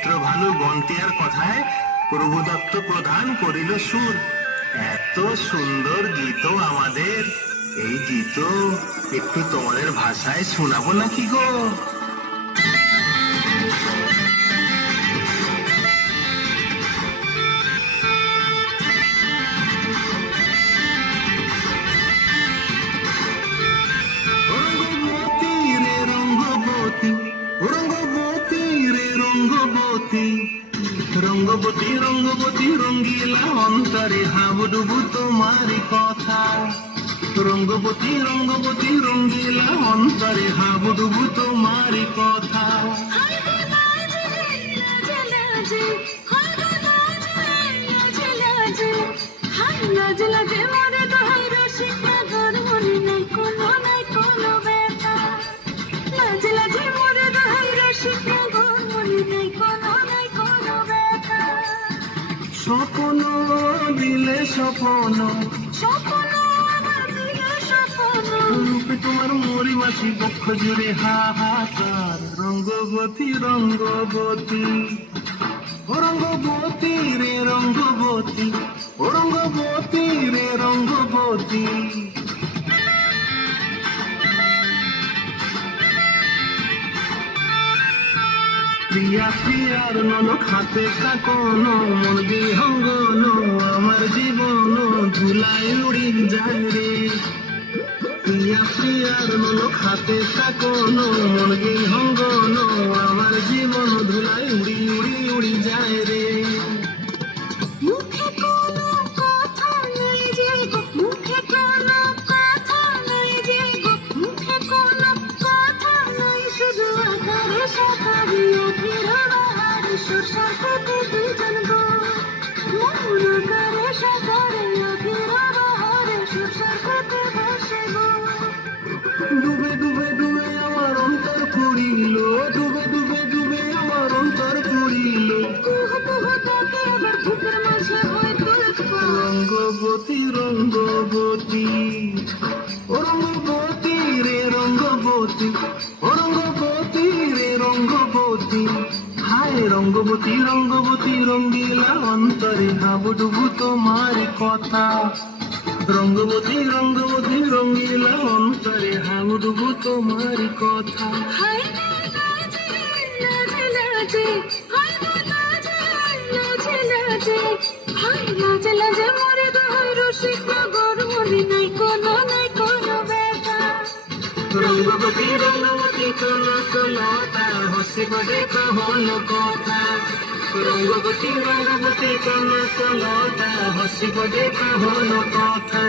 চিত্রভানু বন্তিয়ার কথায় প্রভুদত্ত প্রধান করিল সুর। এত সুন্দর গীত আমাদের, এই গীত একটু তোমাদের ভাষায় শোনাবো নাকি গো? রঙ্গবতী রে রঙ্গবতী, রঙ্গবতী রে রঙ্গবতী, রঙ্গবতী রঙ্গবতী রঙ্গিলা অন্তরে হাবুডুবু তোমারি কথা। রঙ্গবতী রঙ্গবতী রঙ্গিলা অন্তরে হাবুডুবু তোমারি কথা। স্বপ্ন দিলে স্বপ্ন, রূপে তোমার মরি মাসি বক্ষ জুড়ে হাহাকার। রঙ্গবতী রঙ্গবতী, ও রঙ্গবতী রে রঙ্গবতী, ও রঙ্গবতী রে রঙ্গবতী। প্রিয়া প্রিয়ার ননক হাতে কাকন, মন বিহঙ্গন আমার জীবন ধুলায় উড়ি যায় রে। প্রিয়া প্রিয়ার ননক হাতে কাকন, মন বিহঙ্গন আমার জীবন ধুলায় উড়ি উড়ি উড়ি যায় রে। ডুবে ডুবে ডুবে আমার অন্তর পুরিল, ডুবে ডুবে ডুবে আমার অন্তর পুরিল। রঙ্গবতী রঙ্গবতী, ও রঙ্গবতী রে রঙ্গবতী, ও রঙ্গবতী রে রঙ্গবতী। হায় রঙ্গবতী রঙ্গবতী রঙ্গিলা অন্তরে হাবুডুবু তোমার কথা। রঙ্গবতী রঙ্গবতী রঙ্গিলা অন্তরে হাবুডুবু তোমার কথা। রঙ্গবতী রঙ্গবতী কনক লতা হসিব দেখো হল কথা। রঙ্গবতী রঙ্গবতী কনক লতা হসিব দেখো হল কথা।